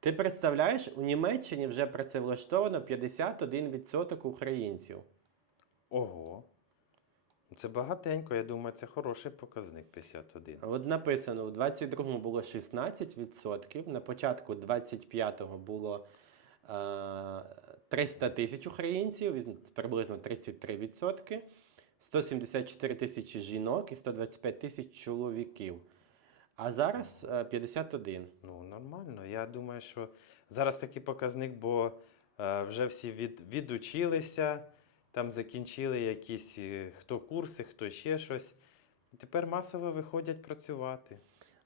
Ти представляєш, у Німеччині вже працевлаштовано 51% українців. Ого. Ну, Це багатенько, я думаю, це хороший показник 51. От написано, у 22-му було 16%, на початку 25-го було е, 300 тисяч українців, приблизно 33%, 174 тисячі жінок і 125 тисяч чоловіків. А зараз е, 51. Ну, нормально. Я думаю, що зараз такий показник, бо е, вже всі від, відучилися, там закінчили якісь е, хто курси, хто ще щось. Тепер масово виходять працювати.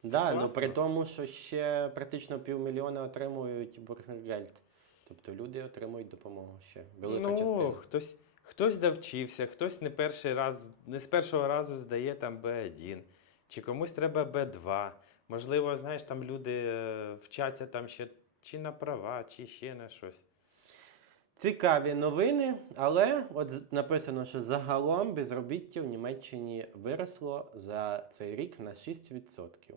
Це Да, ну при тому, що ще практично півмільйона отримують Бургергельд. Тобто люди отримують допомогу ще. Велика ну, частина. Хтось, хтось довчився, хтось не перший раз, не з першого разу здає там Б1, чи комусь треба Б2. Можливо, знаєш, там люди е, вчаться там ще чи на права, чи ще на щось. Цікаві новини, але от написано, що загалом безробіття в Німеччині виросло за цей рік на 6%.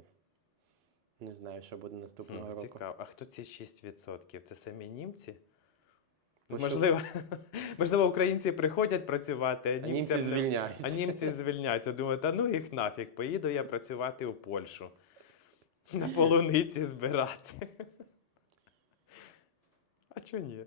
Не знаю, що буде наступного року. Цікаво. А хто ці 6%? Це самі німці? Можливо, можливо, українці приходять працювати, а, німці звільняються. А німці звільняються. Думають, та ну їх нафіг, поїду я працювати у Польщу. На полуниці збирати. А чого ні?